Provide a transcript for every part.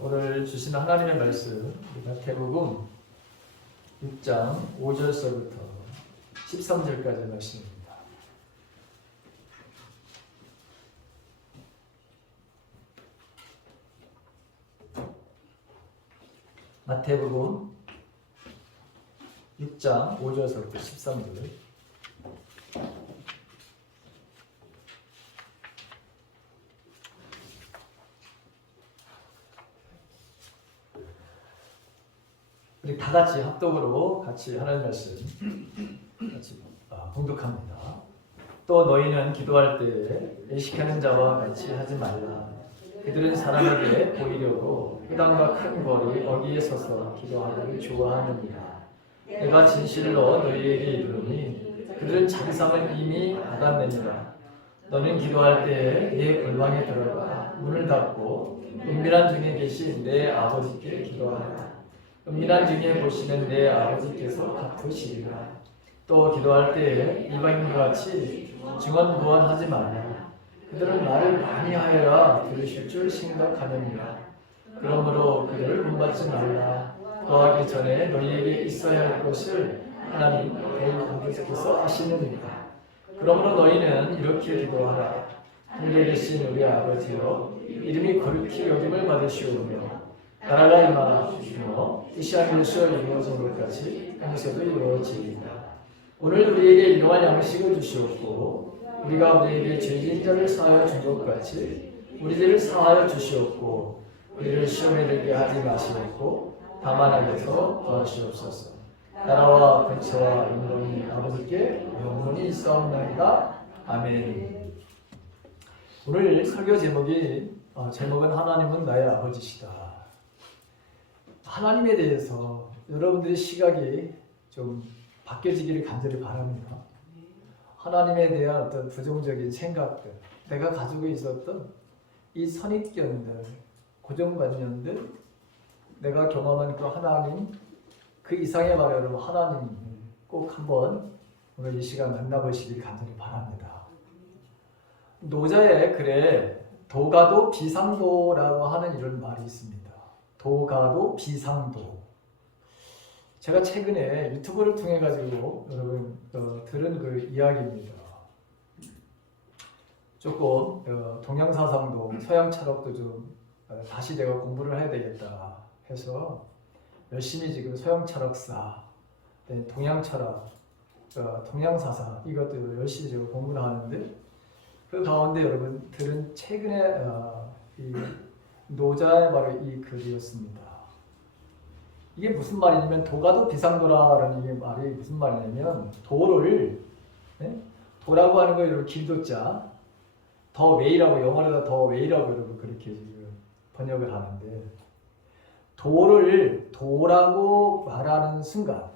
오늘 주시는 하나님의 말씀 마태복음 6장 5절서부터 13절까지의 말씀입니다. 마태복음 6장 5절서부터 13절. 우리 다 같이 합독으로 같이 하나님 말씀 같이 봉독합니다. 또 너희는 기도할 때에 의식하는 자와 같이 하지 말라. 그들은 사람에게 보이려고 회당과 큰 거리 어귀에 서서 기도하기를 좋아하느니라. 내가 진실로 너희에게 이르노니 그들은 자기 상을 이미 받았느니라. 너는 기도할 때에 네 골방에 들어가 문을 닫고 은밀한 중에 계신 내 아버지께 기도하라. 은밀한 중에 보시는 내 아버지께서 갚으시리라. 또 기도할 때에 이방인과 같이 증언부언하지 말라. 그들은 말을 많이 하여야 들으실 줄 생각하느니라. 그러므로 그들을 본받지 말라. 거하기 전에 너희에게 있어야 할 것을 하나님 너희 아버지께서 아시느니라. 그러므로 너희는 이렇게 기도하라. 하늘에 계신 우리 아버지여, 이름이 거룩히 여김을 받으시오며 나라가 임하시며 뜻이 하늘에서 이루어진 것 같이 땅에서도 이루어지리라. 오늘 우리에게 일용할 양식을 주시옵고 우리가 우리에게 죄진 자를 사하여 준 것 같이 우리 죄를 사하여 주시옵고 우리를 시험에 들게 하지 마시옵고 다만 악에서 구하시옵소서. 나라와 권세와 영광이 아버지께 영원히 있사옵나이다. 아멘. 오늘 설교 제목은 하나님은 나의 아버지시다. 하나님에 대해서 여러분들의 시각이 좀 바뀌어지기를 간절히 바랍니다. 하나님에 대한 어떤 부정적인 생각들, 내가 가지고 있었던 이 선입견들, 고정관념들, 내가 경험한 그 하나님, 그 이상의 말로 하나님을 꼭 한번 오늘 이 시간 만나보시길 간절히 바랍니다. 노자의 글에 도가도 비상도라고 하는 이런 말이 있습니다. 도가도 비상도. 제가 최근에 유튜브를 통해 가지고 여러분 들은 그 이야기입니다. 조금 동양사상도 서양 철학도 좀 다시 내가 공부를 해야 되겠다 해서 열심히 지금 서양 철학사, 동양 철학, 동양사상 이것도 열심히 제가 공부를 하는데 그 가운데 여러분 들은 최근에 이 노자의 바로 이 글이었습니다. 이게 무슨 말이냐면 도가도 비상도라라는 이 말이 무슨 말이냐면 도를 도라고 하는 거 이렇게 길도자 더 웨이라고 영어로다 더 웨이라고 여러분 그렇게 지금 번역을 하는데 도를 도라고 말하는 순간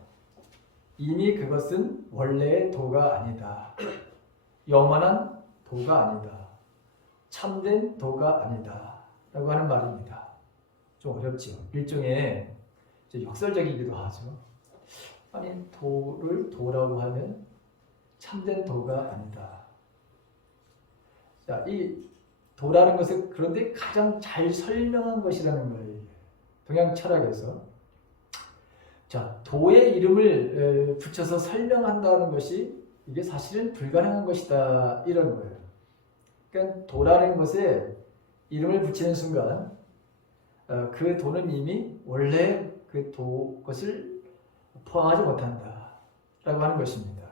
이미 그것은 원래의 도가 아니다. 영원한 도가 아니다. 참된 도가 아니다. 라고 하는 말입니다. 좀 어렵죠. 일종의 역설적이기도 하죠. 아니 도를 도라고 하면 참된 도가 아니다. 자, 이 도라는 것은 그런데 가장 잘 설명한 것이라는 거예요. 동양 철학에서. 자, 도의 이름을 붙여서 설명한다는 것이 이게 사실은 불가능한 것이다 이런 거예요. 그러니까 도라는 것에 이름을 붙이는 순간 그 도는 이미 원래 그 것을 포함하지 못한다 라고 하는 것입니다.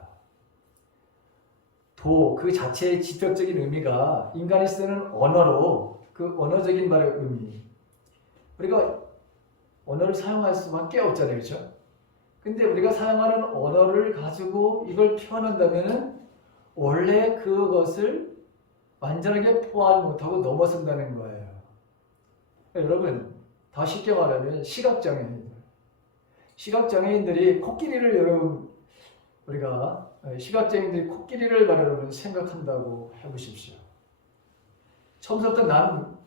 도 그 자체의 직접적인 의미가 인간이 쓰는 언어로 그 언어적인 말의 의미, 우리가 언어를 사용할 수밖에 없잖아요. 그렇죠? 근데 우리가 사용하는 언어를 가지고 이걸 표현한다면 원래 그것을 완전하게 포함하지 못하고 넘어선다는 거예요. 여러분 더 쉽게 말하면 시각장애인들이 코끼리를 여러분 우리가 시각장애인들이 코끼리를 여러분 생각한다고 해보십시오. 처음부터 난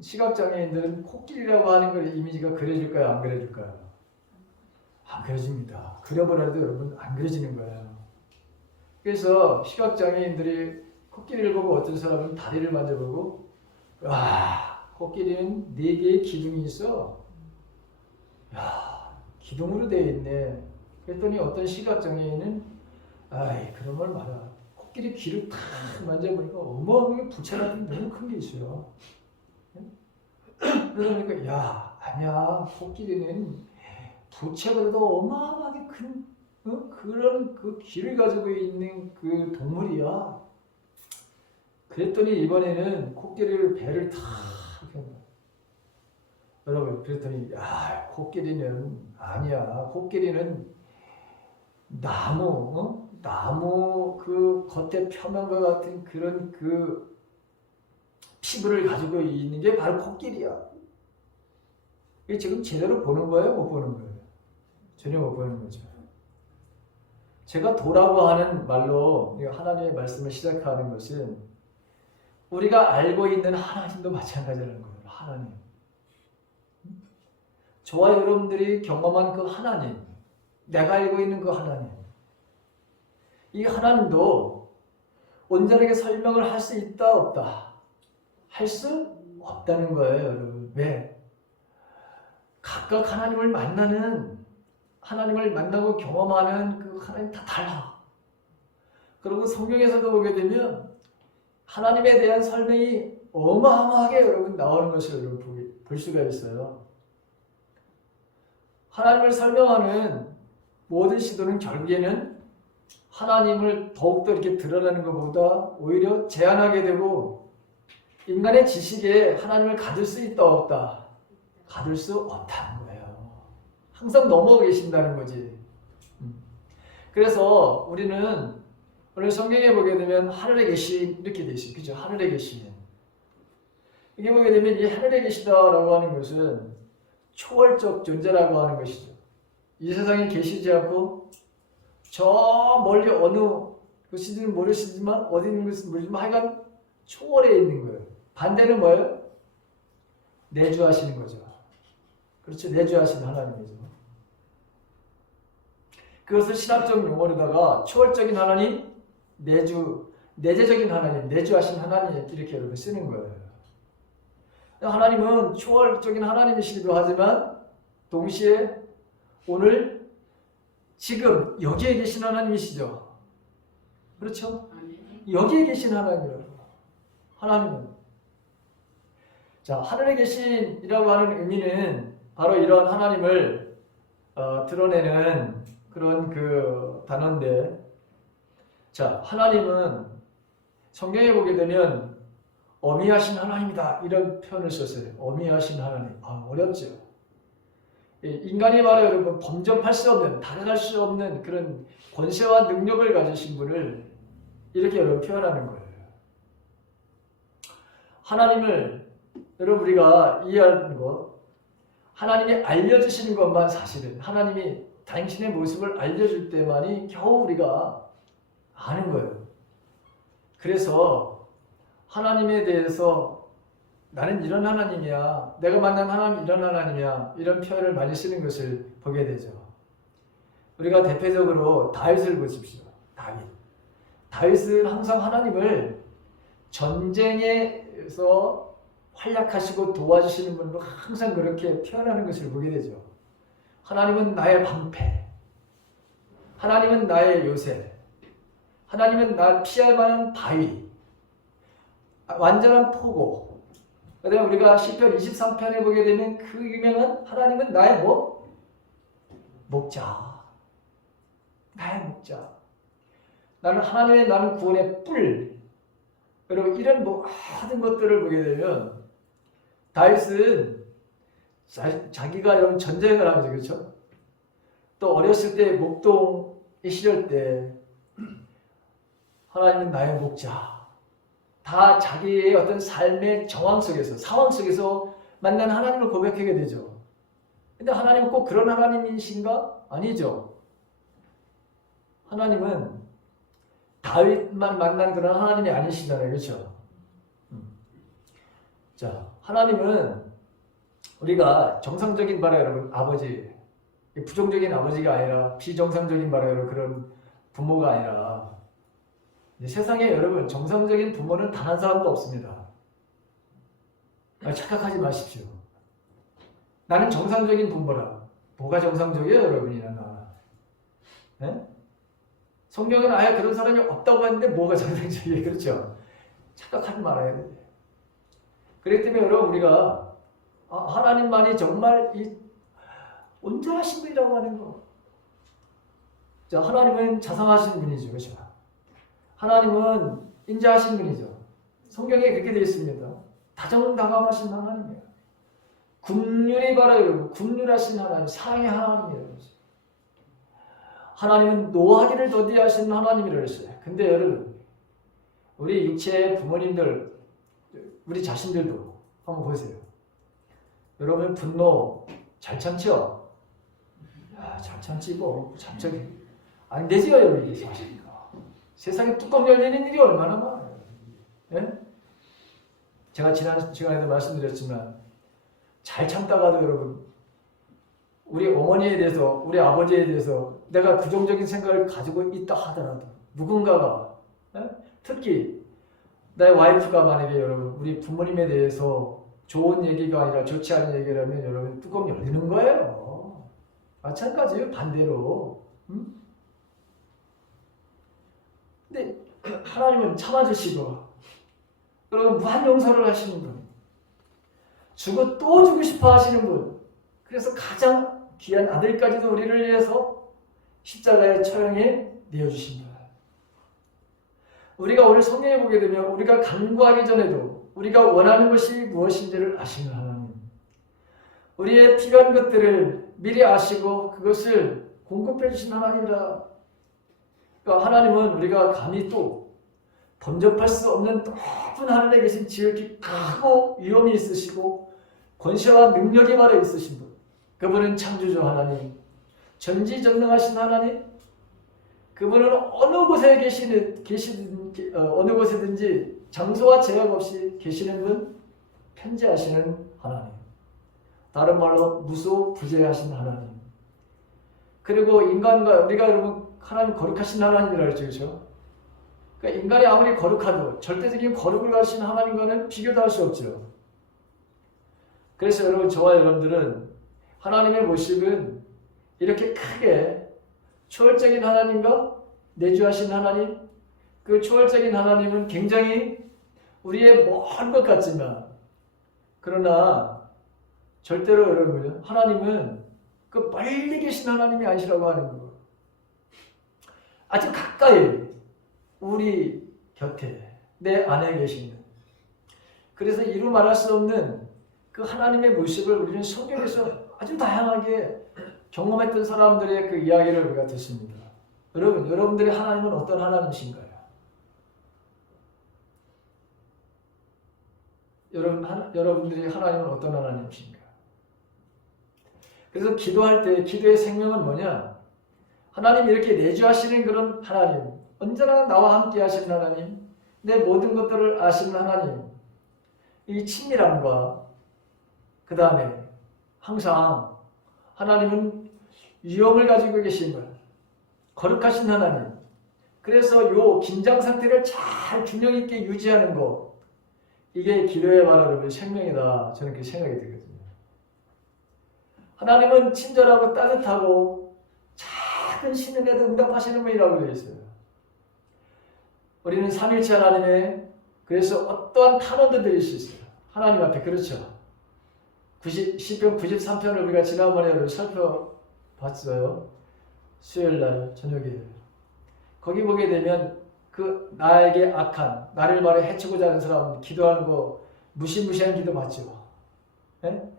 시각장애인들은 코끼리라고 하는 걸 이미지가 그려질까요? 안 그려질까요? 안 그려집니다. 그려보라도 여러분 안 그려지는 거예요. 그래서 시각장애인들이 코끼리를 보고 어떤 사람은 다리를 만져보고 와 코끼리는 4개의 기둥이 있어. 야, 기둥으로 되어 있네. 그랬더니 어떤 시각장애인은 아이 그런 걸 말아. 코끼리 귀를 탁 만져보니까 어마어마하게 부채 같은 너무 큰 게 있어요. 그러니까 야 아니야 코끼리는 부채보다도 어마어마하게 큰 그런 그 귀를 가지고 있는 그 동물이야. 그랬더니 이번에는 코끼리를 배를 탁 여러분 그랬더니 야 코끼리는 아니야. 코끼리는 나무 그 겉에 표면과 같은 그런 그 피부를 가지고 있는 게 바로 코끼리야. 이게 지금 제대로 보는 거예요? 못 보는 거예요? 전혀 못 보는 거죠. 제가 도라고 하는 말로 하나님의 말씀을 시작하는 것은 우리가 알고 있는 하나님도 마찬가지라는 거예요. 하나님. 저와 여러분들이 경험한 그 하나님, 내가 알고 있는 그 하나님, 이 하나님도 온전하게 설명을 할 수 있다 없다? 할 수 없다는 거예요, 여러분. 왜? 각각 하나님을 만나고 경험하는 그 하나님 다 달라. 그리고 성경에서도 보게 되면 하나님에 대한 설명이 어마어마하게 여러분 나오는 것을 여러분 볼 수가 있어요. 하나님을 설명하는 모든 시도는 결국에는 하나님을 더욱더 이렇게 드러내는 것보다 오히려 제한하게 되고 인간의 지식에 하나님을 가둘 수 있다 없다? 가둘 수 없다는 거예요. 항상 넘어 계신다는 거지. 그래서 우리는 오늘 성경에 보게 되면 하늘에 계신 이렇게 돼 있어요. 그죠? 하늘에 계신. 이게 보게 되면 이 하늘에 계시다라고 하는 것은 초월적 존재라고 하는 것이죠. 이 세상에 계시지 않고 저 멀리 어느 곳인지는 모르시지만 어디 있는 것은 모르지만 하여간 초월해 있는 거예요. 반대는 뭐예요? 내주하시는 거죠. 그렇죠. 내주하시는 하나님이죠. 그것을 신학적 용어로다가 초월적인 하나님, 내재적인 하나님, 내주하신 하나님 이렇게 여러분 쓰는 거예요. 하나님은 초월적인 하나님이시기도 하지만 동시에 오늘 지금 여기에 계신 하나님이시죠. 그렇죠? 여기에 계신 하나님이라고. 하나님은 자 하늘에 계신이라고 하는 의미는 바로 이런 하나님을 드러내는 그런 그 단어인데 자 하나님은 성경에 보게 되면 어미하신 하나님이다 이런 표현을 썼어요. 어미하신 하나님. 어렵죠. 인간이 바로 여러분 범접할 수 없는 다가갈 수 없는 그런 권세와 능력을 가지신 분을 이렇게 여러분 표현하는 거예요. 하나님을 여러분 우리가 이해하는 것 하나님이 알려주시는 것만 사실은 하나님이 당신의 모습을 알려줄 때만이 겨우 우리가 아는 거예요. 그래서 하나님에 대해서 나는 이런 하나님이야. 내가 만난 하나님 이런 하나님이야. 이런 표현을 많이 쓰는 것을 보게 되죠. 우리가 대표적으로 다윗을 보십시오. 다윗은 항상 하나님을 전쟁에서 활약하시고 도와주시는 분으로 항상 그렇게 표현하는 것을 보게 되죠. 하나님은 나의 방패. 하나님은 나의 요새. 하나님은 나 피할 만한 바위. 완전한 포고. 그다음에 우리가 시편 23편에 보게 되면 그 유명한 하나님은 나의 뭐? 목자. 나의 목자. 나는 구원의 뿔. 여러분 이런 모든 것들을 보게 되면 다윗은 자기가 여러분 전쟁을 하면서 그렇죠? 또 어렸을 때 목동의 시절 때 하나님은 나의 목자. 다 자기의 어떤 삶의 정황 속에서 상황 속에서 만난 하나님을 고백하게 되죠. 근데 하나님은 꼭 그런 하나님이신가? 아니죠. 하나님은 다윗만 만난 그런 하나님이 아니시잖아요. 그렇죠? 자, 하나님은 우리가 정상적인 바라 여러분 아버지 부정적인 아버지가 아니라 비정상적인 바라 여러분 그런 부모가 아니라 세상에 여러분 정상적인 부모는 단 한 사람도 없습니다. 착각하지 마십시오. 나는 정상적인 부모라. 뭐가 정상적이에요, 여러분이나 나? 네? 성경은 아예 그런 사람이 없다고 하는데 뭐가 정상적이에요, 그렇죠? 착각하지 말아야 돼요. 그렇기 때문에 여러분 우리가 하나님만이 정말 이 온전하신 분이라고 하는 거. 자, 하나님은 자상하신 분이죠, 그렇죠? 하나님은 인자하신 분이죠. 성경에 그렇게 되어 있습니다. 다정다감하신 하나님이에요. 긍휼이 바로 여러분, 긍휼하신 하나님, 사랑의 하나님이라고 했어요. 하나님은 노하기를 더디하신 하나님이라고 했어요. 근데 여러분, 우리 육체의 부모님들, 우리 자신들도 한번 보세요. 여러분 분노 잘 참죠? 잘 참지 뭐 갑자기 안 되지요, 여러분. 이게 세상에 뚜껑 열리는 일이 얼마나 많아요. 예? 제가 지난 시간에도 말씀드렸지만 잘 참다가도 여러분 우리 어머니에 대해서 우리 아버지에 대해서 내가 부정적인 생각을 가지고 있다 하더라도 누군가가 특히 나의 와이프가 만약에 여러분 우리 부모님에 대해서 좋은 얘기가 아니라 좋지 않은 얘기를 하면 여러분 뚜껑 열리는 거예요. 마찬가지예요. 반대로. 근데 하나님은 참아주시고 여러분 무한 용서를 하시는 분, 주고 또 주고 싶어 하시는 분, 그래서 가장 귀한 아들까지도 우리를 위해서 십자가에 처형해 내어주신 분. 우리가 오늘 성경에 보게 되면 우리가 간구하기 전에도 우리가 원하는 것이 무엇인지를 아시는 하나님, 우리의 필요한 것들을 미리 아시고 그것을 공급해 주신 하나님이라. 그러니까 하나님은 우리가 감히 또 범접할 수 없는 높은 하늘에 계신 지극히 크고 위엄이 있으시고 권세와 능력이 바로 있으신 분, 그분은 창조주 하나님, 전지전능하신 하나님, 그분은 어느 곳에 어느 곳에든지 장소와 제약 없이 계시는 분, 편재하시는 하나님, 다른 말로 무소부재하신 하나님. 그리고 인간과 우리가 여러분 하나님 거룩하신 하나님이라 했죠, 그렇죠? 그러니까 인간이 아무리 거룩하도 절대적인 거룩을 가르치는 하나님과는 비교도 할 수 없죠. 그래서 여러분 저와 여러분들은 하나님의 모습은 이렇게 크게 초월적인 하나님과 내주하신 하나님, 그 초월적인 하나님은 굉장히 우리의 먼 것 같지만 그러나 절대로 여러분 하나님은 그 멀리 계신 하나님이 아니시라고 하는 거예요. 아주 가까이 우리 곁에 내 안에 계시는, 그래서 이루 말할 수 없는 그 하나님의 모습을 우리는 성경에서 아주 다양하게 경험했던 사람들의 그 이야기를 우리가 듣습니다. 여러분들의 하나님은 어떤 하나님이신가요? 여러분들의 하나님은 어떤 하나님이신가요? 그래서 기도할 때 기도의 생명은 뭐냐? 하나님 이렇게 내주하시는 그런 하나님, 언제나 나와 함께 하시는 하나님, 내 모든 것들을 아시는 하나님, 이 친밀함과 그 다음에 항상 하나님은 위엄을 가지고 계신 분, 거룩하신 하나님. 그래서 요 긴장 상태를 잘 균형 있게 유지하는 것, 이게 기도의 바라는 생명이다. 저는 그렇게 생각이 들거든요. 하나님은 친절하고 따뜻하고 작은 신음에도 응답하시는 분이라고 되어 있어요. 우리는 삼일체 하나님의, 그래서 어떠한 탄원도 드릴 수 있어요. 하나님 앞에. 그렇죠. 시편 93편을 우리가 지난번에 살펴봤어요. 수요일날 저녁에. 거기 보게 되면 그 나에게 악한, 나를 바로 해치고자 하는 사람 기도하는 거 무시무시한 기도 맞죠? 네?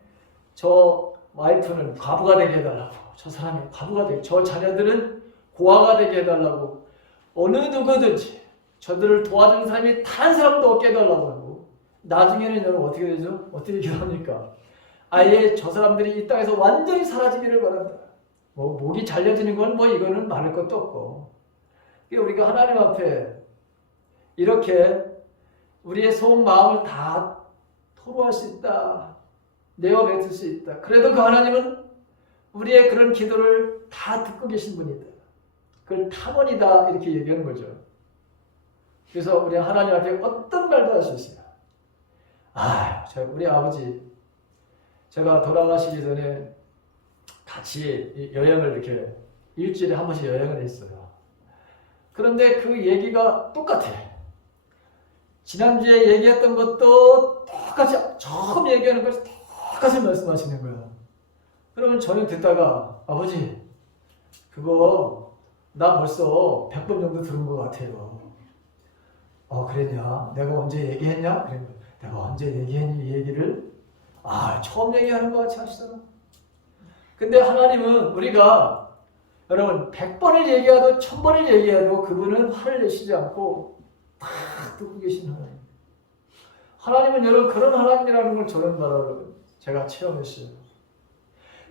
저 와이프는 과부가 되게 해달라고, 저 사람이 과부가 되게, 저 자녀들은 고아가 되게 해달라고, 어느 누구든지 저들을 도와주는 사람이 다른 사람도 없게 해달라고 하고, 나중에는 여러분 어떻게 되죠? 어떻게 기도합니까? 아예 저 사람들이 이 땅에서 완전히 사라지기를 바란다. 뭐 목이 잘려지는 건 뭐 이거는 말할 것도 없고, 우리가 하나님 앞에 이렇게 우리의 속 마음을 다 토로할 수 있다, 내어 뱉을 수 있다. 그래도 그 하나님은 우리의 그런 기도를 다 듣고 계신 분이다. 그걸 탐원이다 이렇게 얘기하는 거죠. 그래서 우리 하나님 앞에 어떤 말도 할 수 있어요. 우리 아버지, 제가 돌아가시기 전에 같이 여행을 이렇게 일주일에 한 번씩 여행을 했어요. 그런데 그 얘기가 똑같아. 지난주에 얘기했던 것도 똑같이, 처음 얘기하는 것이 똑같이 말씀하시는 거야. 그러면 저는 듣다가, 아버지, 그거 나 벌써 100번 정도 들은 것 같아요. 그랬냐? 내가 언제 얘기했냐? 그래. 내가 언제 얘기했니? 이 얘기를? 처음 얘기하는 것 같이 하시더라. 근데 하나님은 우리가 여러분 100번을 얘기해도 1000번을 얘기해도 그분은 화를 내시지 않고 다 듣고 계신 하나님. 하나님은 여러분 그런 하나님이라는 걸 저는 말하러 제가 체험했어요.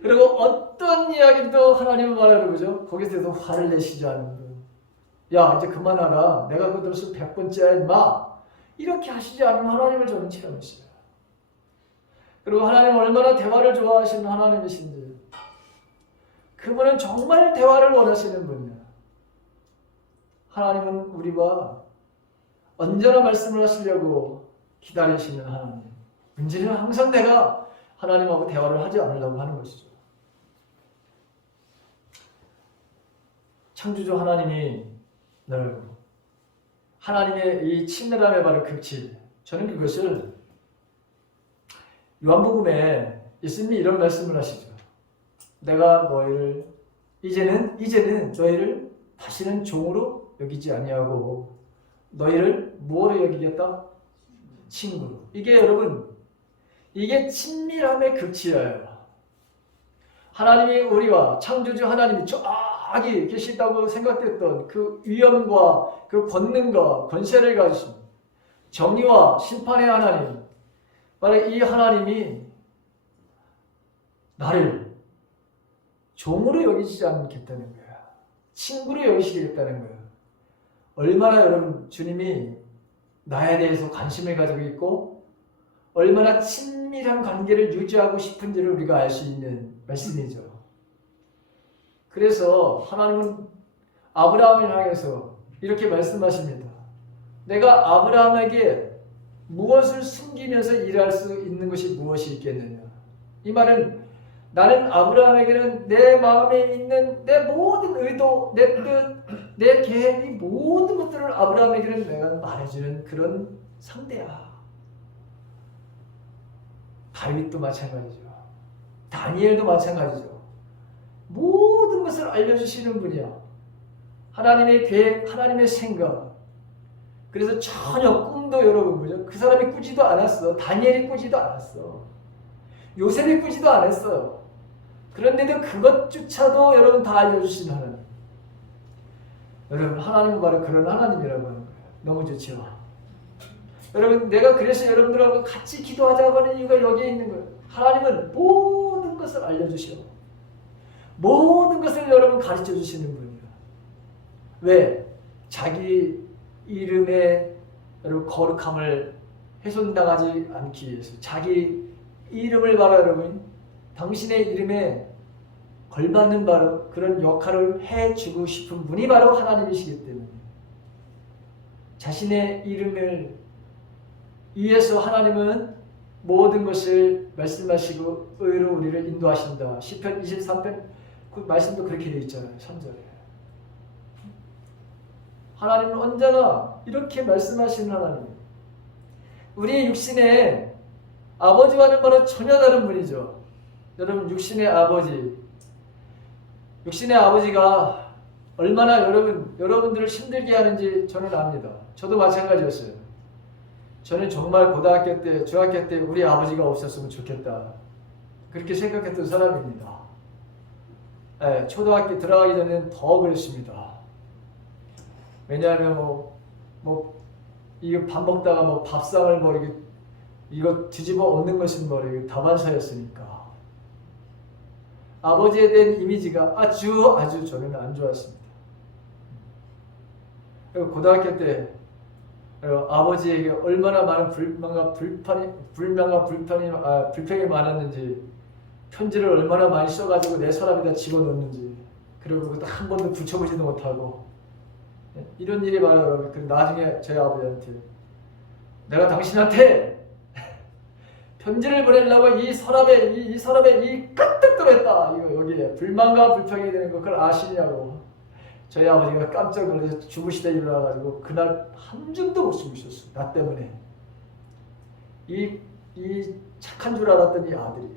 그리고 어떤 이야기도 하나님은 말하는 거죠. 거기서도 화를 내시지 않는 거예요. 야, 이제 그만하라. 내가 그 들어서 100번째야 임마. 이렇게 하시지 않은 하나님을 저는 체험했어요. 그리고 하나님은 얼마나 대화를 좋아하시는 하나님이신지, 그분은 정말 대화를 원하시는 분이에요. 하나님은 우리와 언제나 말씀을 하시려고 기다리시는 하나님. 문제는 항상 내가 하나님하고 대화를 하지 않으려고 하는 것이죠. 창조주 하나님이 하나님의 이 친밀함의 바로 극치, 저는 그것을 요한복음에 예수님이 이런 말씀을 하시죠. 내가 너희를 이제는 너희를 다시는 종으로 여기지 아니하고 너희를 무엇으로 여기겠다? 친구로. 이게 여러분, 이게 친밀함의 극치예요. 하나님이 우리와 창조주 하나님이 저기 계시다고 생각됐던 그 위엄과 그 권능과 권세를 가지신 정의와 심판의 하나님, 바로 이 하나님이 나를 종으로 여기지 않겠다는 거야. 친구로 여기시겠다는 거야. 얼마나 여러분 주님이 나에 대해서 관심을 가지고 있고 얼마나 친밀한 관계를 유지하고 싶은지를 우리가 알 수 있는 말씀이죠. 그래서 하나님은 아브라함을 향해서 이렇게 말씀하십니다. 내가 아브라함에게 무엇을 숨기면서 일할 수 있는 것이 무엇이 있겠느냐. 이 말은 나는 아브라함에게는 내 마음에 있는 내 모든 의도, 내 뜻, 내 계획, 이 모든 것들을 아브라함에게는 내가 말해주는 그런 상대야. 다윗도 마찬가지죠. 다니엘도 마찬가지죠. 모든 것을 알려주시는 분이야. 하나님의 계획, 하나님의 생각. 그래서 전혀 꿈도 여러분 보죠. 그 사람이 꾸지도 않았어. 다니엘이 꾸지도 않았어. 요셉이 꾸지도 않았어요. 그런데도 그것조차도 여러분 다 알려주신 하나님. 여러분 하나님은 바로 그런 하나님이라고 하는 거예요. 너무 좋죠. 여러분 내가 그래서 여러분들하고 같이 기도하자고 하는 이유가 여기에 있는 거예요. 하나님은 모든 것을 알려주시고 모든 것을 여러분 가르쳐 주시는 분이에요. 왜? 자기 이름의 여러분 거룩함을 훼손당하지 않기 위해서 자기 이름을 바로 여러분 당신의 이름에 걸맞는 바로 그런 역할을 해주고 싶은 분이 바로 하나님이시기 때문에 자신의 이름을 위해서 하나님은 모든 것을 말씀하시고 의로 우리를 인도하신다. 시편 23편 그 말씀도 그렇게 되어 있잖아요. 3절에. 하나님은 언제나 이렇게 말씀하시는 하나님. 우리의 육신의 아버지와는 바로 전혀 다른 분이죠. 여러분 육신의 아버지. 육신의 아버지가 얼마나 여러분들을 힘들게 하는지 저는 압니다. 저도 마찬가지였어요. 저는 정말 고등학교 때, 중학교 때 우리 아버지가 없었으면 좋겠다. 그렇게 생각했던 사람입니다. 네, 초등학교 들어가기 전에는 더 그랬습니다. 왜냐하면 이거 밥 먹다가 밥상을 버리고 이거 뒤집어 엎는 것은 버리고 다반사였으니까. 아버지에 대한 이미지가 아주 저는 안 좋았습니다. 그리고 고등학교 때 아버지에게 얼마나 많은 불평이 많았는지 편지를 얼마나 많이 써가지고 내 서랍에다 집어넣는지 그리고 그것도 한 번도 붙여보지도 못하고 이런 일이 많아요. 나중에 저희 아버지한테 내가 당신한테 편지를 보내려고 이 서랍에 이 서랍에 이 가득 들어있다. 이거 여기에 불만과 불평이 되는 거 그걸 아시냐고. 저희 아버지가 깜짝 놀라서 주무시다 일어나가지고 그날 한줌도 못 주무셨어요. 나 때문에. 이 착한 줄 알았던 이 아들이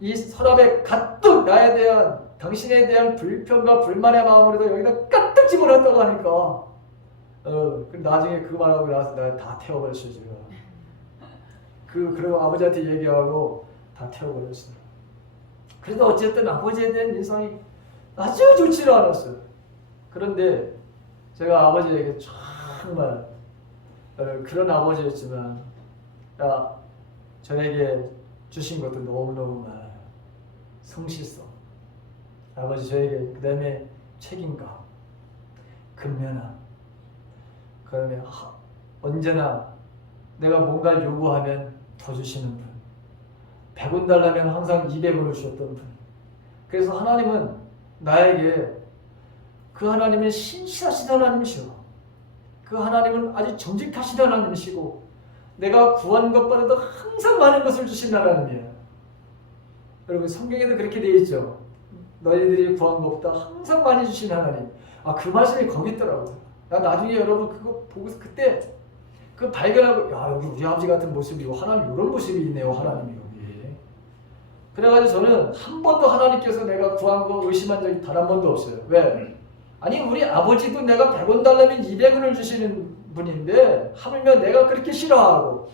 이 서랍에 가득 나에 대한 당신에 대한 불평과 불만의 마음으로도 여기다 가득 집어넣었다고 하니까 나중에 그 말하고 나서 나 다 태워버렸어요. 제가. 그리고 아버지한테 얘기하고 다 태워버렸어요. 그래도 어쨌든 아버지에 대한 인상이 아주 좋지를 않았어요. 그런데 제가 아버지에게 정말 그런 아버지였지만 저에게 주신 것도 너무너무 많아요. 성실성. 아버지 저에게 그 다음에 책임감, 근면함. 그 다음에 언제나 내가 뭔가를 요구하면 더 주시는 분. 100원 달라면 항상 200원을 주셨던 분. 그래서 하나님은 나에게 그 하나님은 신실하신 하나님이시오. 그 하나님은 아주 정직하신 하나님이시고 내가 구한 것보다도 항상 많은 것을 주신 하나님이에요. 여러분 성경에도 그렇게 되어 있죠. 너희들이 구한 것보다 항상 많이 주신 하나님. 그 말씀이 거기 있더라고요. 나 나중에 여러분 그거 보고서 그때 그 발견하고 여기 우리 아버지 같은 모습이고 하나님 이런 모습이 있네요. 하나님이 여기. 그래가지고 저는 한 번도 하나님께서 내가 구한 거 의심한 적이 단 한 번도 없어요. 왜? 아니 우리 아버지도 내가 100원 달라면 200원을 주시는 분인데 하물며 내가 그렇게 싫어하고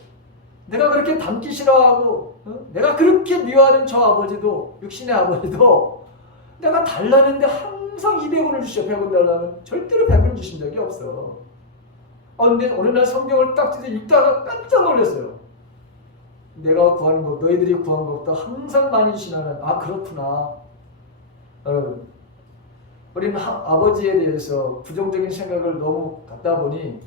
내가 그렇게 닮기 싫어하고 내가 그렇게 미워하는 저 아버지도 육신의 아버지도 내가 달라는데 항상 200원을 주셔. 100원 달라면 절대로 100원 주신 적이 없어. 근데 어느 날 성경을 딱 읽다가 깜짝 놀랐어요. 내가 구한 것, 너희들이 구한 것보다 항상 많이 주시는 그렇구나. 여러분 우리는 아버지에 대해서 부정적인 생각을 너무 갖다 보니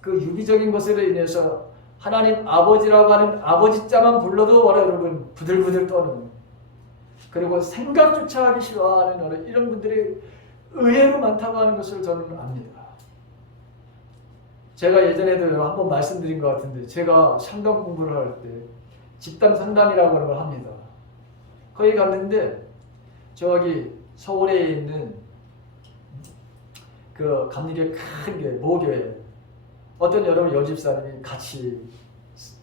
그 유기적인 것으로 인해서 하나님 아버지라고 하는 아버지자만 불러도 여러분 부들부들 떠는 그리고 생각조차 하기 싫어하는 이런 분들이 의외로 많다고 하는 것을 저는 압니다. 제가 예전에도 한번 말씀드린 것 같은데 제가 상담 공부를 할 때 집단 상담이라고 하는 걸 합니다. 거기 갔는데 저기 서울에 있는 그 감리교 큰 게 모교회 어떤 여러분 여집사님이 같이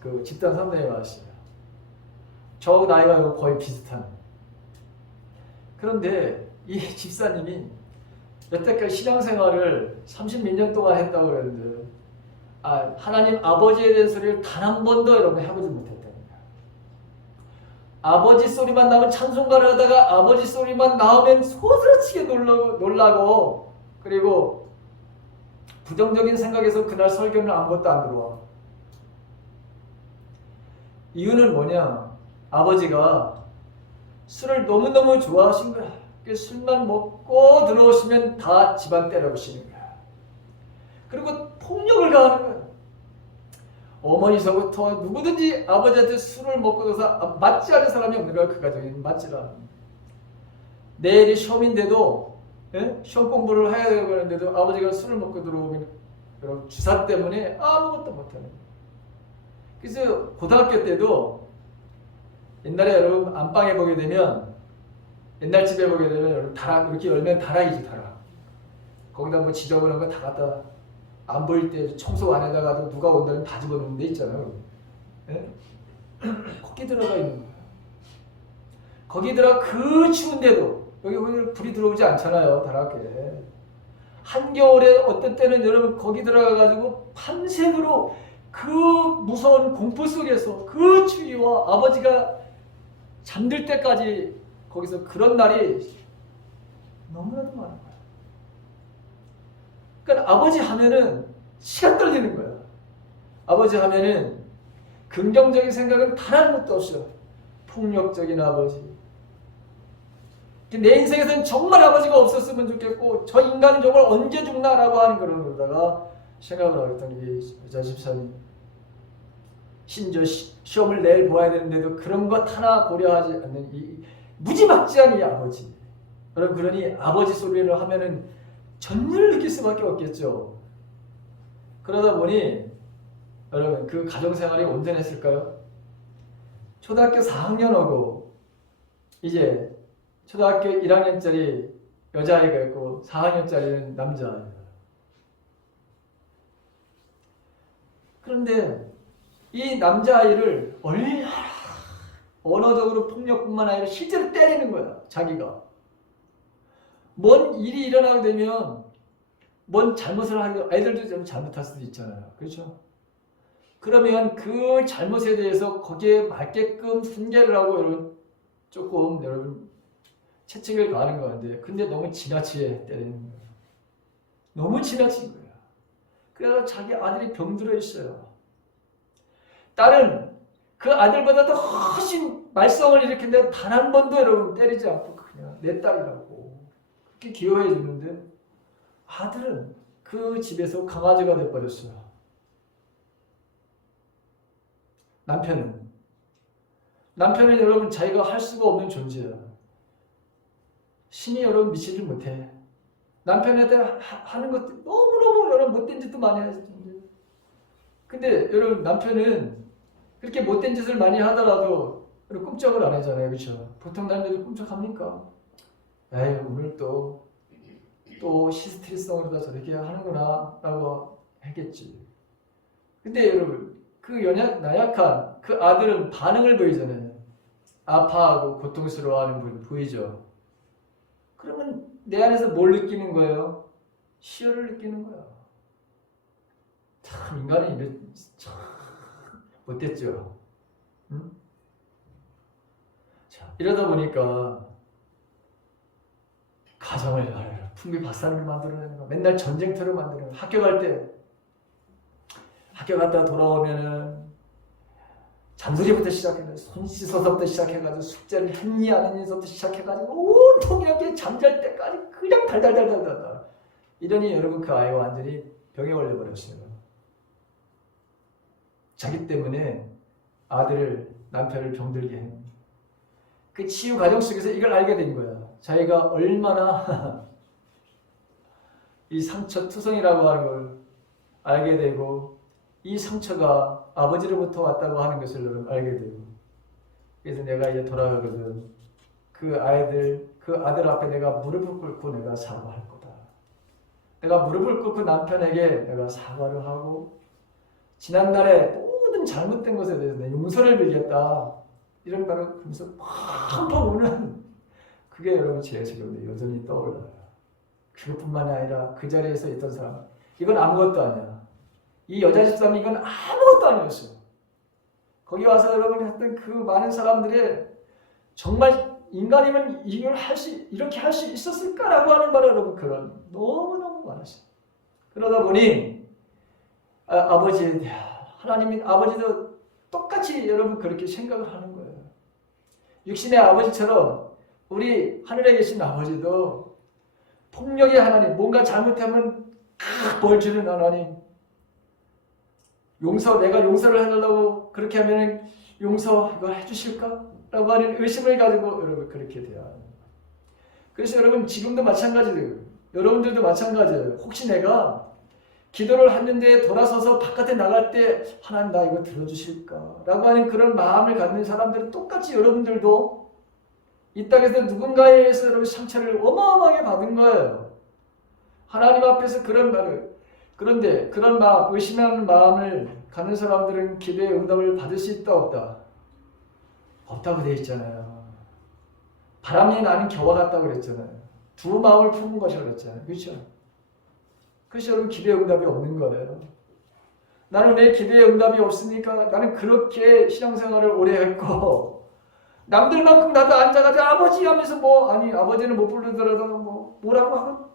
그 집단 상담에 왔어요. 저 나이가 거의 비슷한. 그런데 이 집사님이 여태까지 신앙생활을 30몇 년 동안 했다고 그랬는데 하나님 아버지에 대한 소리를 단 한 번도 여러분 해보지 못했다는 거예요. 아버지 소리만 나면 찬송가를 하다가 아버지 소리만 나오면 소스라치게 놀라고 그리고 부정적인 생각에서 그날 설교는 아무것도 안 들어와. 이유는 뭐냐? 아버지가 술을 너무너무 좋아하신 거야. 술만 먹고 들어오시면 다 집안 때려부시는 거야. 그리고 폭력을 가하는 거야. 어머니서부터 누구든지 아버지한테 술을 먹고 들어서 맞지 않은 사람이 없는 거야. 그 가정에는 맞지를 않아. 내일이 시험인데도 시험 공부를 해야 되고 그러는데도 아버지가 술을 먹고 들어오면 주사 때문에 아무것도 못하는 거야. 그래서 고등학교 때도 옛날에 여러분 안방에 보게 되면 옛날 집에 보게 되면 여러분 다락 이렇게 열면 다락이지 다락. 거기다 뭐 지저분한 거 다 갖다 안 보일 때 청소 안에다가도 누가 온다면 다 집어넣는 데 있잖아요. 거기 들어가 있는 거예요. 거기 들어가 그 추운데도 여기 불이 들어오지 않잖아요. 다락에. 한겨울에 어떤 때는 여러분 거기 들어가가지고 밤새도록 그 무서운 공포 속에서 그 추위와 아버지가 잠들 때까지 거기서 그런 날이 너무나도 많은 거야. 그러니까 아버지 하면은 시간 떨리는 거야. 아버지 하면은 긍정적인 생각은 단 한 것도 없어요. 폭력적인 아버지. 내 인생에서는 정말 아버지가 없었으면 좋겠고 저 인간은 정말 언제 죽나라고 하는 그러다가 생각을 하겠던 이 여자 집사님. 심지어 시험을 내일 보아야 되는데도 그런 것 하나 고려하지 않는 이 무지막지한 이 아버지. 여러분 그러니 아버지 소리를 하면은 전율을 느낄 수밖에 없겠죠. 그러다 보니 여러분 그 가정생활이 온전했을까요? 초등학교 4학년 오고 이제 초등학교 1학년짜리 여자아이가 있고 4학년짜리는 남자아이예요. 그런데 이 남자아이를 얼마나 언어적으로 폭력뿐만 아니라 실제로 때리는 거야. 자기가. 뭔 일이 일어나게 되면 뭔 잘못을 하게 애들도 좀 잘못할 수도 있잖아요. 그렇죠? 그러면 그 잘못에 대해서 거기에 맞게끔 훈계를 하고 여러분 채찍을 가하는 건데 근데 너무 지나치게 때리는 거예요. 너무 지나친 거예요. 그래서 자기 아들이 병들어 있어요. 딸은 그 아들보다도 훨씬 말썽을 일으켰는데 단 한 번도 여러분 때리지 않고 그냥 내 딸이라고 그렇게 기여해 주는데 아들은 그 집에서 강아지가 돼버렸어요. 남편은 여러분 자기가 할 수가 없는 존재야. 신이 여러분 미치지 못해. 남편한테 하는 것도 너무너무 여러분 못된 짓도 많이 하시는데 근데 여러분 남편은 그렇게 못된 짓을 많이 하더라도 꼼짝을 안 하잖아요. 그렇죠? 보통 남자들 꼼짝합니까? 에이 오늘 또 히스테리성으로 다 저렇게 하는구나 라고 했겠지. 근데 여러분 그 나약한 그 아들은 반응을 보이잖아요. 아파하고 고통스러워하는 분 보이죠. 그러면 내 안에서 뭘 느끼는 거예요? 희열을 느끼는 거야. 참 인간은 참 못됐죠. 응? 자, 이러다 보니까 가정을 풍비 박산을 만들어내는 거, 맨날 전쟁터를 만드는 거. 학교 갔다 돌아오면은 잔소리부터 시작해서 손 씻어서부터 시작해가지고 숙제를 했니 안 했니서부터 시작해가지고 온통 이렇게 잠잘 때까지 그냥 달달달달달달 이러니 여러분 그 아이가 완전히 병에 걸려버렸어요. 자기 때문에 남편을 병들게 해. 그 치유 과정 속에서 이걸 알게 된 거야. 자기가 얼마나 이 상처 투성이라고 하는 걸 알게 되고 이 상처가 아버지로부터 왔다고 하는 것을 여러분 알게 되고 그래서 내가 이제 돌아가거든 그 아들 앞에 내가 무릎을 꿇고 내가 사과할 거다. 내가 무릎을 꿇고 남편에게 내가 사과를 하고 지난날에 모든 잘못된 것에 대해서 내 용서를 빌겠다. 이런 말을 하면서 펑펑 우는 그게 여러분 제 지금 여전히 떠올라요. 그것뿐만이 아니라 그 자리에서 있던 사람 이건 아무것도 아니야. 이 여자 집사람이 이건 아무것도 아니었어요. 거기 와서 여러분이 했던 그 많은 사람들의 정말 인간이면 이렇게 할 수 있었을까라고 하는 바로 여러분 그런 너무너무 많았어요. 그러다 보니 하나님인 아버지도 똑같이 여러분 그렇게 생각을 하는 거예요. 육신의 아버지처럼 우리 하늘에 계신 아버지도 폭력의 하나님, 뭔가 잘못하면 벌 주는 하나님, 내가 용서를 해달라고 그렇게 하면 용서 이걸 해주실까? 라고 하는 의심을 가지고 여러분 그렇게 돼야 합니다. 그래서 여러분 지금도 마찬가지예요. 여러분들도 마찬가지예요. 혹시 내가 기도를 했는데 돌아서서 바깥에 나갈 때 하나님 나 이거 들어주실까? 라고 하는 그런 마음을 갖는 사람들은 똑같이 여러분들도 이 땅에서 누군가에 의해서 여러분 상처를 어마어마하게 받은 거예요. 하나님 앞에서 그런데 그런 마음, 의심하는 마음을 갖는 사람들은 기도의 응답을 받을 수 있다 없다? 없다고 되어 있잖아요. 바람이 나는 겨와 같다고 그랬잖아요. 두 마음을 품은 것이라고 그랬잖아요. 그렇죠? 그래서 여러분 기도의 응답이 없는 거예요. 나는 왜 기도의 응답이 없으니까 나는 그렇게 신앙생활을 오래 했고 남들만큼 나도 앉아가지고 아버지 하면서 아버지는 못 부르더라도 뭐라고 하면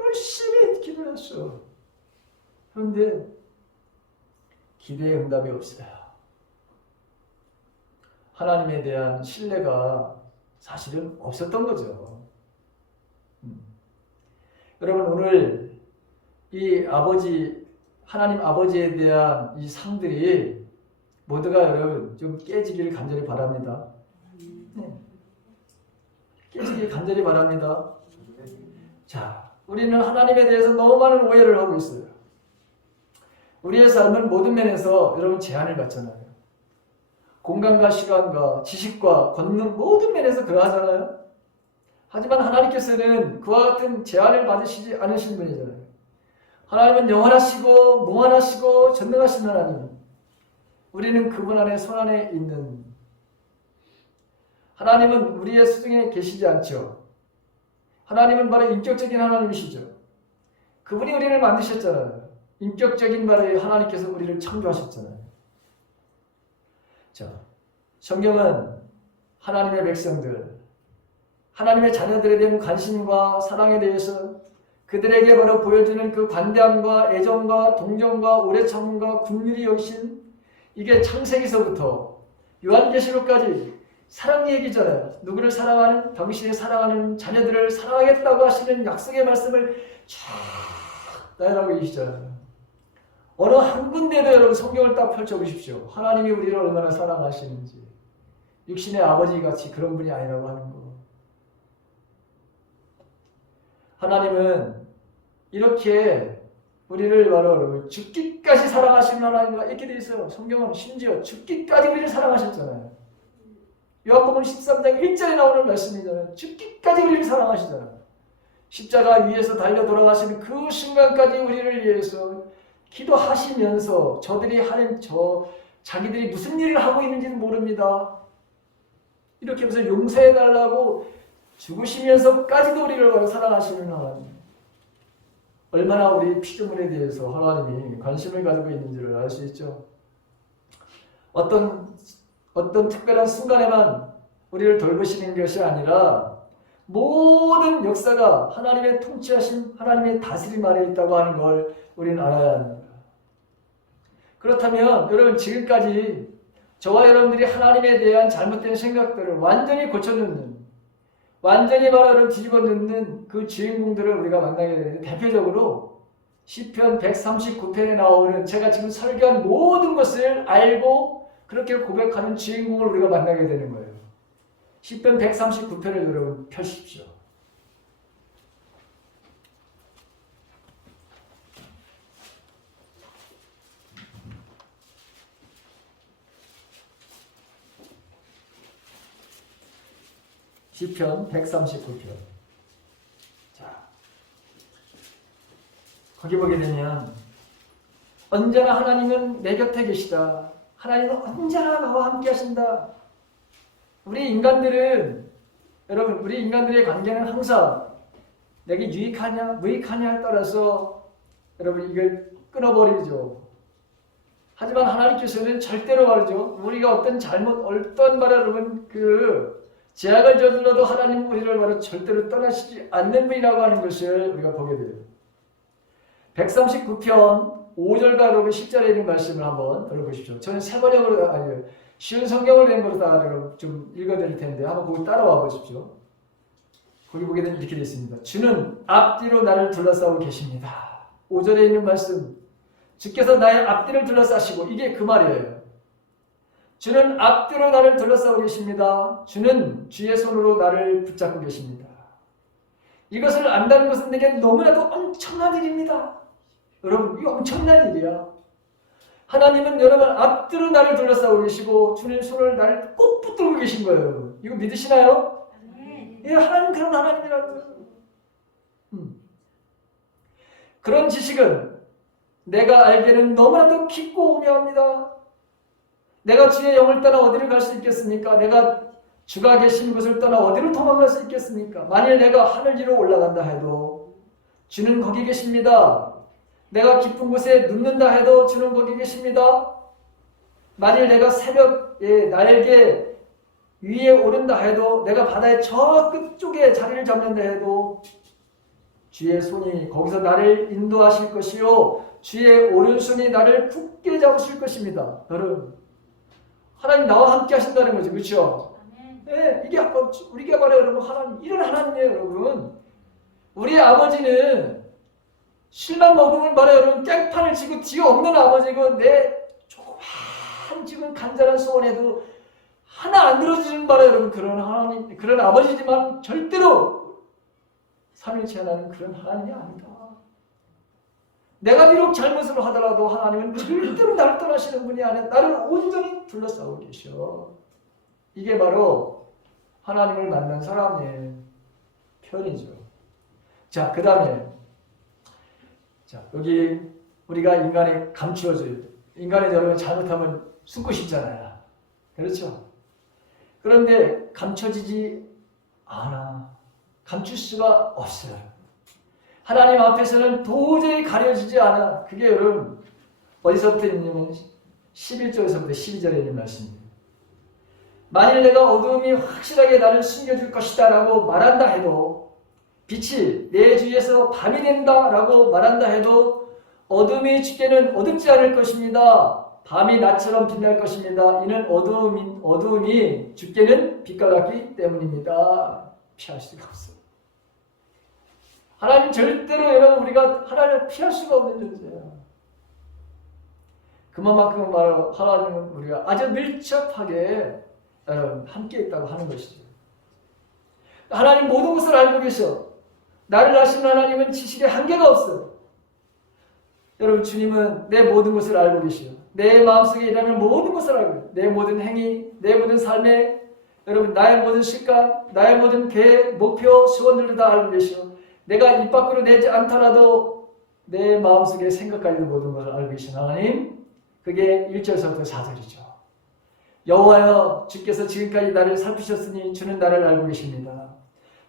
열심히 기도했어. 그런데 기도의 응답이 없어요. 하나님에 대한 신뢰가 사실은 없었던 거죠. 여러분 오늘 이 하나님 아버지에 대한 이 상들이 모두가 여러분 좀 깨지기를 간절히 바랍니다. 깨지기를 간절히 바랍니다. 자, 우리는 하나님에 대해서 너무 많은 오해를 하고 있어요. 우리의 삶은 모든 면에서 여러분 제한을 받잖아요. 공간과 시간과 지식과 권능 모든 면에서 그러하잖아요. 하지만 하나님께서는 그와 같은 제한을 받으시지 않으신 분이잖아요. 하나님은 영원하시고 무한하시고 전능하신 하나님. 우리는 그분 안에 손안에 있는 하나님은 우리의 수중에 계시지 않죠. 하나님은 바로 인격적인 하나님이시죠. 그분이 우리를 만드셨잖아요. 인격적인 바로 하나님께서 우리를 창조하셨잖아요. 자, 성경은 하나님의 백성들, 하나님의 자녀들에 대한 관심과 사랑에 대해서 그들에게 바로 보여주는 그 관대함과 애정과 동정과 오래 참음과 긍휼히 여기신 이게 창세기서부터 요한계시록까지 사랑 얘기잖아요. 누구를 사랑하는, 당신이 사랑하는 자녀들을 사랑하겠다고 하시는 약속의 말씀을 쫙 나열하고 계시잖아요. 어느 한 군데도 여러분 성경을 딱 펼쳐보십시오. 하나님이 우리를 얼마나 사랑하시는지. 육신의 아버지 같이 그런 분이 아니라고 하는 거. 하나님은 이렇게 우리를 바로 죽기까지 사랑하시는 하나님과 이렇게 되어 있어요. 성경은 심지어 죽기까지 우리를 사랑하셨잖아요. 요한복음 13장 1절에 나오는 말씀이잖아요. 죽기까지 우리를 사랑하시잖아요. 십자가 위에서 달려 돌아가시는 그 순간까지 우리를 위해서 기도하시면서 저들이 하는 자기들이 무슨 일을 하고 있는지는 모릅니다. 이렇게 하면서 용서해달라고 죽으시면서까지도 우리를 사랑하시는 하나님. 얼마나 우리 피조물에 대해서 하나님이 관심을 가지고 있는지를 알 수 있죠. 어떤 특별한 순간에만 우리를 돌보시는 것이 아니라 모든 역사가 하나님의 통치하심, 하나님의 다스림 아래에 있다고 하는 걸 우리는 알아야 합니다. 그렇다면 여러분 지금까지 저와 여러분들이 하나님에 대한 잘못된 생각들을 완전히 고쳐놓는, 완전히 바로 뒤집어 놓는 그 주인공들을 우리가 만나게 되는데, 대표적으로 시편 139편에 나오는 제가 지금 설교한 모든 것을 알고 그렇게 고백하는 주인공을 우리가 만나게 되는 거예요. 시편 139편을 여러분 펴십시오. 시편 139편. 자, 거기 보게 되면 언제나 하나님은 내 곁에 계시다. 하나님은 언제나 나와 함께 하신다. 우리 인간들은, 여러분, 우리 인간들의 관계는 항상 내게 유익하냐, 무익하냐에 따라서 여러분 이걸 끊어버리죠. 하지만 하나님께서는 절대로 말이죠. 우리가 어떤 말을 여러분 제약을 저질러도 하나님은 우리를 바로 절대로 떠나시지 않는 분이라고 하는 것을 우리가 보게 돼요. 139편 5절과 여러분 10절에 있는 말씀을 한번 들어보십시오. 저는 새 번역으로, 아니요, 쉬운 성경으로 된 거로 다 좀 읽어드릴 텐데 한번 거기 따라와 보십시오. 거기 보게 되면 이렇게 되어 있습니다. 주는 앞뒤로 나를 둘러싸고 계십니다. 5절에 있는 말씀, 주께서 나의 앞뒤를 둘러싸시고, 이게 그 말이에요. 주는 앞뒤로 나를 둘러싸고 계십니다. 주는 주의 손으로 나를 붙잡고 계십니다. 이것을 안다는 것은 내게 너무나도 엄청난 일입니다. 여러분, 이거 엄청난 일이야. 하나님은 여러분 앞뒤로 나를 둘러싸고 계시고 주님 손을 나를 꼭 붙들고 계신 거예요. 여러분. 이거 믿으시나요? 예, 하나님 그런 하나님이라고요. 그런 지식은 내가 알기에는 너무나도 깊고 오묘합니다. 내가 주의 영을 떠나 어디를 갈 수 있겠습니까? 내가 주가 계신 곳을 떠나 어디를 도망갈 수 있겠습니까? 만일 내가 하늘 위로 올라간다 해도 주는 거기 계십니다. 내가 깊은 곳에 눕는다 해도 주는 거기 계십니다. 만일 내가 새벽에 날개 위에 오른다 해도, 내가 바다의 저 끝쪽에 자리를 잡는다 해도 주의 손이 거기서 나를 인도하실 것이요 주의 오른손이 나를 굳게 잡으실 것입니다. 여러분, 하나님 나와 함께 하신다는 거죠. 그렇죠? 네, 이게 우리가 바로 여러분 하나님, 이런 하나님이에요. 여러분, 우리 아버지는 실만 먹으면 바로 여러분 깽판을 치고 뒤없는 아버지고, 내 조그만 지금 간절한 소원에도 하나 안 들어주는 바로 여러분 그런 하나님, 그런 아버지지만 절대로 삼일체 하나님 그런 하나님이 아니다. 내가 비록 잘못을 하더라도 하나님은 절대로 나를 떠나시는 분이 아니라 나를 온전히 둘러싸고 계셔. 이게 바로 하나님을 만난 사람의 편이죠. 자, 그 다음에 자, 여기 우리가 인간이 감추어져요. 인간이 여러분 잘못하면 숨고 싶잖아요. 그렇죠? 그런데 감춰지지 않아. 감출 수가 없어요. 하나님 앞에서는 도저히 가려지지 않아. 그게 여러분 어디서부터 있냐면 11절에서부터 12절에 있는 말씀입니다. 만일 내가 어두움이 확실하게 나를 숨겨줄 것이다 라고 말한다 해도, 빛이 내 주위에서 밤이 된다 라고 말한다 해도 어둠이 주께는 어둡지 않을 것입니다. 밤이 낮처럼 빛날 것입니다. 이는 어두움이 주께는 빛과 같기 때문입니다. 피할 수가 없어요. 하나님 절대로 여러분 우리가 하나님을 피할 수가 없는 존재예요. 그만큼 바로 하나님은 우리가 아주 밀접하게 여러분 함께 있다고 하는 것이죠. 하나님 모든 것을 알고 계셔. 나를 아시는 하나님은 지식에 한계가 없어요. 여러분 주님은 내 모든 것을 알고 계시오. 내 마음속에 일하는 모든 것을 알고 계세요. 내 모든 행위, 내 모든 삶에 여러분 나의 모든 습관, 나의 모든 계획, 목표, 소원들도 다 알고 계시오. 내가 입 밖으로 내지 않더라도 내 마음속에 생각까지도 모든 것을 알고 계신 하나님, 그게 1절서부터 4절이죠. 여호와여, 주께서 지금까지 나를 살피셨으니 주는 나를 알고 계십니다.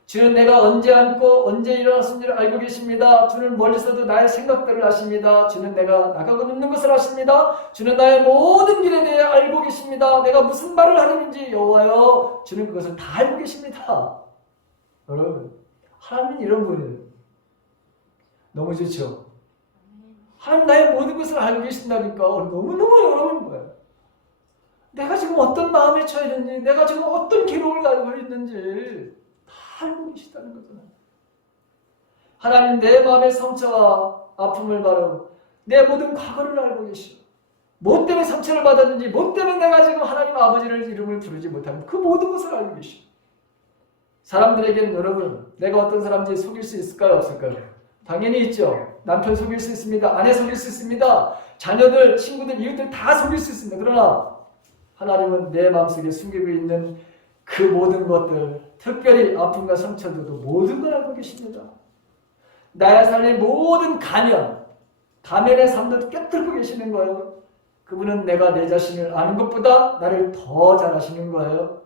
주는 내가 언제 앉고 언제 일어났는지를 알고 계십니다. 주는 멀리서도 나의 생각들을 아십니다. 주는 내가 나가고 눕는 것을 아십니다. 주는 나의 모든 길에 대해 알고 계십니다. 내가 무슨 말을 하려는지 여호와여, 주는 그것을 다 알고 계십니다. 여러분, 하나님은 이런 분이에요. 너무 좋죠? 하나님 나의 모든 것을 알고 계신다니까 너무너무 여러분 거예요. 내가 지금 어떤 마음에 처해 있는지, 내가 지금 어떤 기록을 가지고 있는지 다 알고 계시다는 거잖아요. 하나님 내 마음의 상처와 아픔을 바로 내 모든 과거를 알고 계시오. 뭐 때문에 상처를 받았는지, 뭐 때문에 내가 지금 하나님 아버지를 이름을 부르지 못하는 그 모든 것을 알고 계시오. 사람들에게는 여러분 내가 어떤 사람인지 속일 수 있을까요? 없을까요? 당연히 있죠. 남편 속일 수 있습니다. 아내 속일 수 있습니다. 자녀들, 친구들, 이웃들 다 속일 수 있습니다. 그러나 하나님은 내 마음속에 숨기고 있는 그 모든 것들, 특별히 아픔과 상처들도 모든 걸 알고 계십니다. 나의 삶의 모든 가면의 삶도 꿰뚫고 계시는 거예요. 그분은 내가 내 자신을 아는 것보다 나를 더 잘 아시는 거예요.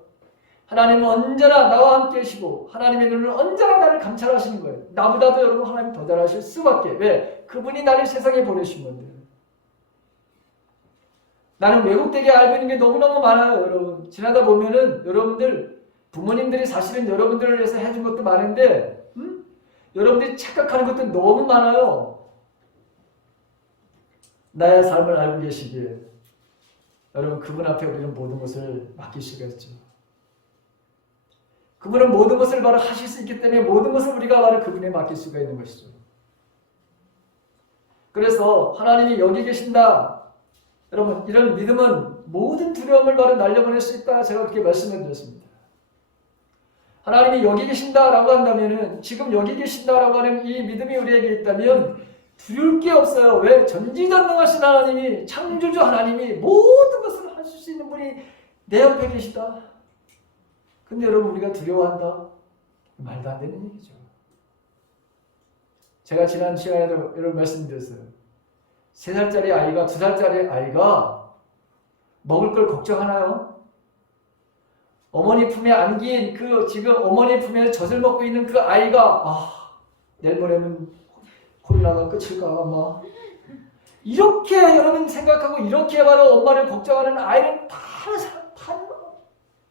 하나님은 언제나 나와 함께 계시고 하나님의 눈은 언제나 나를 감찰하시는 거예요. 나보다도 여러분 하나님 더 잘 아실 수밖에. 왜? 그분이 나를 세상에 보내신 건데. 나는 왜곡되게 알고 있는 게 너무너무 많아요. 여러분 지나다 보면은 여러분들 부모님들이 사실은 여러분들을 위해서 해준 것도 많은데 여러분들이 착각하는 것도 너무 많아요. 나의 삶을 알고 계시기에 여러분 그분 앞에 우리는 모든 것을 맡길 수가 있죠. 그분은 모든 것을 바로 하실 수 있기 때문에 모든 것을 우리가 바로 그분에 맡길 수가 있는 것이죠. 그래서 하나님이 여기 계신다. 여러분 이런 믿음은 모든 두려움을 바로 날려보낼 수 있다. 제가 그렇게 말씀해 드렸습니다. 하나님이 여기 계신다라고 한다면은 지금 여기 계신다라고 하는 이 믿음이 우리에게 있다면 두려울 게 없어요. 왜? 전지전능하신 하나님이, 창조주 하나님이 모든 것을 하실 수 있는 분이 내 옆에 계시다. 근데 여러분 우리가 두려워한다? 말도 안 되는 얘기죠. 제가 지난 시간에도 여러분 말씀드렸어요. 3살짜리 아이가 2살짜리 아이가 먹을 걸 걱정하나요? 어머니 품에 안긴 그 지금 어머니 품에 젖을 먹고 있는 그 아이가 내일 모레면 코로나가 끝일까 아마 이렇게 여러분 생각하고 이렇게 바로 엄마를 걱정하는 아이는 다른 사람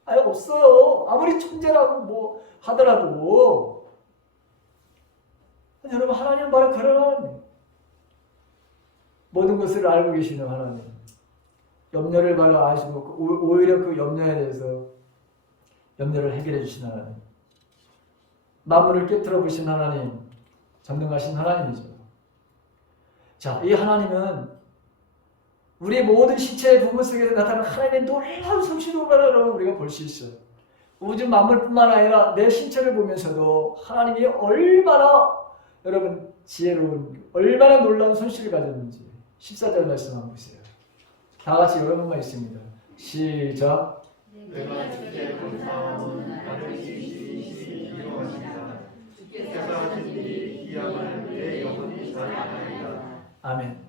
아예 없어요. 아무리 천재라고 뭐 하더라도. 여러분 하나님은 바로 그런 하나님. 모든 것을 알고 계시는 하나님. 염려를 바로 아시고 오히려 그 염려에 대해서 염려를 해결해 주신 하나님. 만물을 꿰뚫어 보신 하나님. 전능하신 하나님이죠. 자, 이 하나님은 우리 모든 신체의 부분 속에서 나타나는 하나님의 놀라운 솜씨를 여러분 우리가 볼 수 있어요. 우주 만물뿐만 아니라 내 신체를 보면서도 하나님이 얼마나 여러분 지혜로운, 얼마나 놀라운 손실을 가졌는지 14절 말씀 한번 보세요. 다 같이 여러 번만 있습니다. 시작. 내가 주께 감사하오는 나를 지으시니 이루어지다. 주께서 하신 일이 기약을 내 영혼이 잘하나이다. 아멘.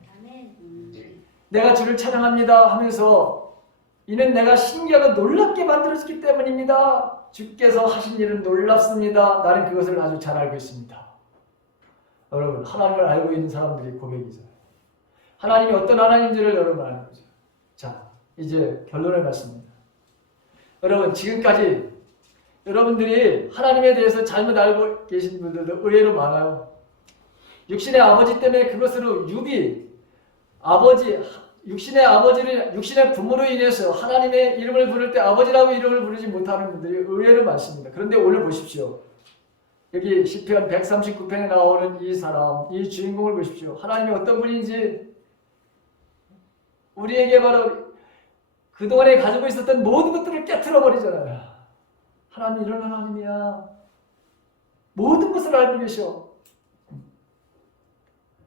내가 주를 찬양합니다 하면서 이는 내가 신기하고 놀랍게 만들어졌기 때문입니다. 주께서 하신 일은 놀랍습니다. 나는 그것을 아주 잘 알고 있습니다. 여러분, 하나님을 알고 있는 사람들이 고백이죠. 하나님이 어떤 하나님인지를 여러분 아는 거죠. 자, 이제 결론을 말씀합니다. 여러분, 지금까지 여러분들이 하나님에 대해서 잘못 알고 계신 분들도 의외로 많아요. 육신의 아버지 때문에 그것으로 육신의 부모로 인해서 하나님의 이름을 부를 때 아버지라고 이름을 부르지 못하는 분들이 의외로 많습니다. 그런데 오늘 보십시오. 여기 시편 139편에 나오는 이 사람, 이 주인공을 보십시오. 하나님이 어떤 분인지 우리에게 바로 그동안에 가지고 있었던 모든 것들을 깨트려 버리잖아요. 하나님 이런 하나님이야. 모든 것을 알고 계셔.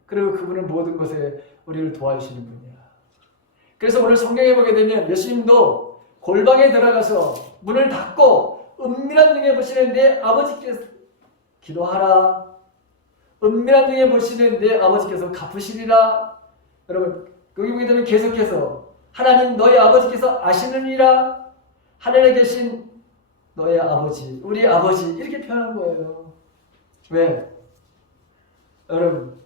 그리고 그분은 모든 것에 우리를 도와주시는 분이야. 그래서 오늘 성경에 보게 되면 예수님도 골방에 들어가서 문을 닫고 은밀한 중에 보시는 내 아버지께서 기도하라. 은밀한 중에 보시는 내 아버지께서 갚으시리라. 여러분, 여기 보게 되면 계속해서 하나님 너희 아버지께서 아시느니라. 하늘에 계신 너의 아버지, 우리 아버지 이렇게 표현한 거예요. 왜? 여러분,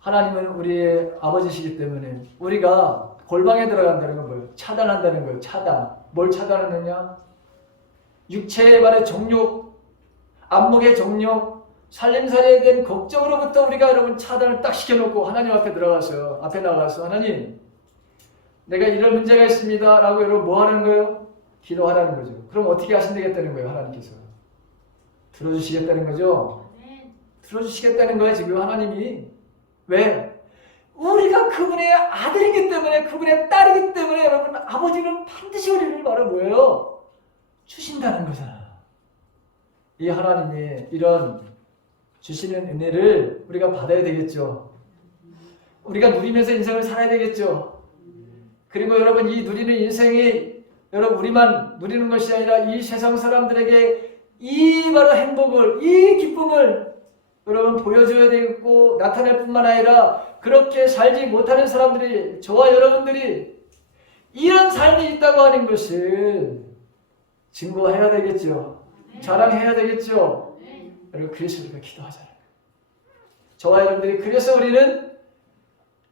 하나님은 우리의 아버지시기 때문에 우리가 골방에 들어간다는 건 뭐예요? 차단한다는 거예요. 차단. 뭘 차단하느냐? 육체의 발의 정욕, 안목의 정욕, 살림살이에 대한 걱정으로부터 우리가 여러분 차단을 딱 시켜놓고 하나님 앞에 들어가서 앞에 나가서 하나님 내가 이런 문제가 있습니다 라고 여러분 뭐 하는 거예요? 기도하라는 거죠. 그럼 어떻게 하신다겠다는 거예요? 하나님께서 들어주시겠다는 거죠. 들어주시겠다는 거예요 지금 하나님이. 왜? 우리가 그분의 아들이기 때문에, 그분의 딸이기 때문에 여러분 아버지는 반드시 우리를 바로 뭐예요? 주신다는 거잖아. 이 하나님이 이런 주시는 은혜를 우리가 받아야 되겠죠. 우리가 누리면서 인생을 살아야 되겠죠. 그리고 여러분 이 누리는 인생이 여러분 우리만 누리는 것이 아니라 이 세상 사람들에게 이 바로 행복을, 이 기쁨을 여러분 보여줘야 되겠고 나타낼 뿐만 아니라 그렇게 살지 못하는 사람들이, 저와 여러분들이 이런 삶이 있다고 하는 것을 증거해야 되겠죠. 자랑해야 되겠죠. 여러분 그래서 우리가 기도하잖아요. 저와 여러분들이 그래서 우리는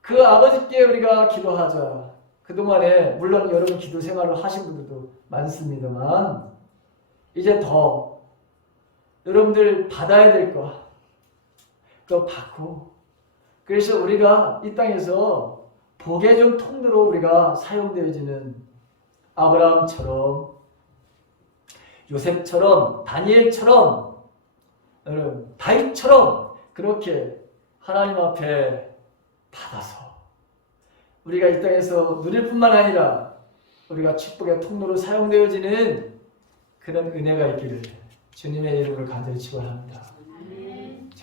그 아버지께 우리가 기도하자. 그동안에 물론 여러분 기도 생활을 하신 분들도 많습니다만 이제 더 여러분들 받아야 될 거 또 받고, 그래서 우리가 이 땅에서 복의 좀 통로로 우리가 사용되어지는 아브라함처럼, 요셉처럼, 다니엘처럼, 여러분 다윗처럼 그렇게 하나님 앞에 받아서 우리가 이 땅에서 누릴 뿐만 아니라 우리가 축복의 통로로 사용되어지는 그런 은혜가 있기를 주님의 이름으로 간절히 축원합니다.